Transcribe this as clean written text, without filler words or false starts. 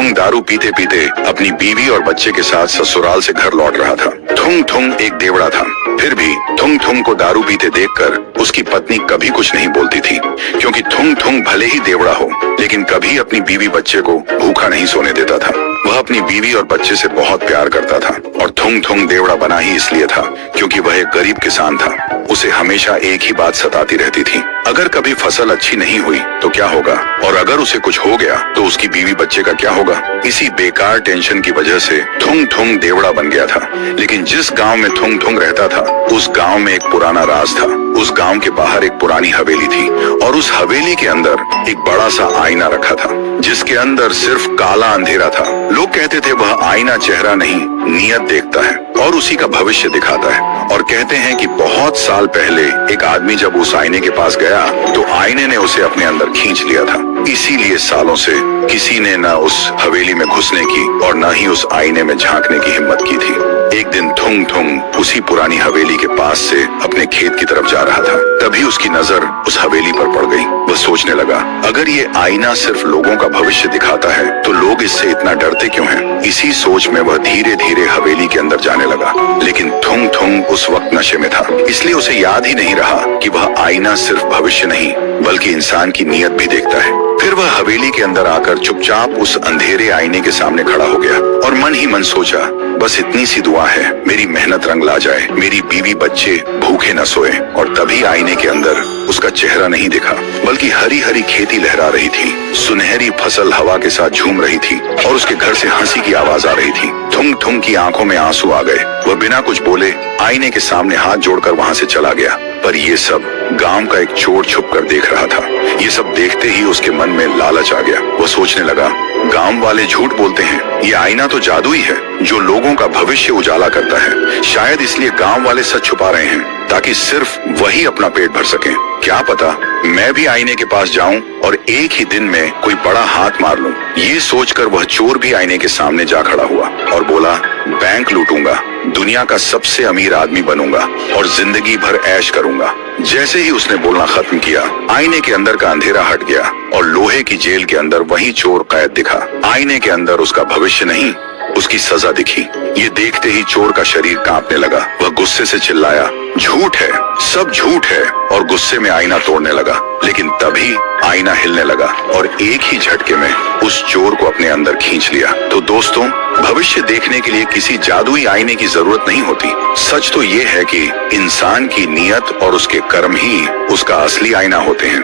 थुंग दारू पीते पीते अपनी बीवी और बच्चे के साथ ससुराल से घर लौट रहा था। थुंग थुंग एक देवड़ा था, फिर भी थुंग थुंग को दारू पीते देखकर उसकी पत्नी कभी कुछ नहीं बोलती थी, क्योंकि थुंग थुंग भले ही देवड़ा हो लेकिन कभी अपनी बीवी बच्चे को भूखा नहीं सोने देता था। वह अपनी बीवी और बच्चे से बहुत प्यार करता था और थुंग थुंग देवड़ा बना ही इसलिए था क्योंकि वह एक गरीब किसान था। उसे हमेशा एक ही बात सताती रहती थी, अगर कभी फसल अच्छी नहीं हुई तो क्या होगा, और अगर उसे कुछ हो गया तो उसकी बीवी बच्चे का क्या होगा। इसी बेकार टेंशन की वजह से थुंग थुंग देवड़ा बन गया था। लेकिन जिस गांव में थुंग थुंग रहता था उस गांव में एक पुराना राज था। उस गांव के बाहर एक पुरानी हवेली थी और उस हवेली के अंदर एक बड़ा सा आईना रखा था जिसके अंदर सिर्फ काला अंधेरा था। लोग कहते थे वह आईना चेहरा नहीं नियत देखता है और उसी का भविष्य दिखाता है, और कहते हैं कि बहुत साल पहले एक आदमी जब उस आईने के पास गया तो आईने ने उसे अपने अंदर खींच लिया था। इसीलिए सालों से किसी ने न उस हवेली में घुसने की और न ही उस आईने में झांकने की हिम्मत की थी। एक दिन थुंग थुंग उसी पुरानी हवेली के पास से अपने खेत की तरफ जा रहा था, तभी उसकी नजर उस हवेली पर पड़ गई। वह सोचने लगा, अगर ये आईना सिर्फ लोगों का भविष्य दिखाता है तो लोग इससे इतना डरते क्यों हैं। इसी सोच में वह धीरे धीरे हवेली के अंदर जाने लगा। लेकिन थुंग थुंग उस वक्त नशे में था, इसलिए उसे याद ही नहीं रहा कि वह आईना सिर्फ भविष्य नहीं बल्कि इंसान की नीयत भी देखता है। फिर वह हवेली के अंदर आकर चुपचाप उस अंधेरे आईने के सामने खड़ा हो गया और मन ही मन सोचा, बस इतनी सी दुआ है, मेरी मेहनत रंग ला जाए, मेरी बीवी बच्चे भूखे न सोए। और तभी आईने के अंदर उसका चेहरा नहीं दिखा बल्कि हरी हरी खेती लहरा रही थी, सुनहरी फसल हवा के साथ झूम रही थी और उसके घर से हंसी की आवाज आ रही थी। थुंग थुंग की आंखों में आंसू आ गए। वह बिना कुछ बोले आईने के सामने हाथ जोड़कर वहां से चला गया। पर ये सब गांव का एक चोर छुप कर देख रहा था। ये सब देखते ही उसके मन में लालच आ गया। वह सोचने लगा, गांव वाले झूठ बोलते हैं, ये आईना तो जादुई है जो लोगों का भविष्य उजाला करता है। शायद इसलिए गांव वाले सच छुपा रहे हैं ताकि सिर्फ वही अपना पेट भर सकें। क्या पता मैं भी आईने के पास जाऊं और एक ही दिन में कोई बड़ा हाथ मार लूं। ये सोचकर वह चोर भी आईने के सामने जा खड़ा हुआ और बोला, बैंक लूटूंगा, दुनिया का सबसे अमीर आदमी बनूंगा और जिंदगी भर ऐश करूंगा। जैसे ही उसने बोलना खत्म किया, आईने के अंदर का अंधेरा हट गया और लोहे की जेल के अंदर वही चोर कैद दिखा। आईने के अंदर उसका भविष्य नहीं, उसकी सजा दिखी। ये देखते ही चोर का शरीर कांपने लगा। वह गुस्से से चिल्लाया, झूठ है, सब झूठ है, और गुस्से में आईना तोड़ने लगा। लेकिन तभी आईना हिलने लगा और एक ही झटके में उस चोर को अपने अंदर खींच लिया। तो दोस्तों, भविष्य देखने के लिए किसी जादुई आईने की जरूरत नहीं होती। सच तो ये है कि इंसान की नीयत और उसके कर्म ही उसका असली आईना होते हैं।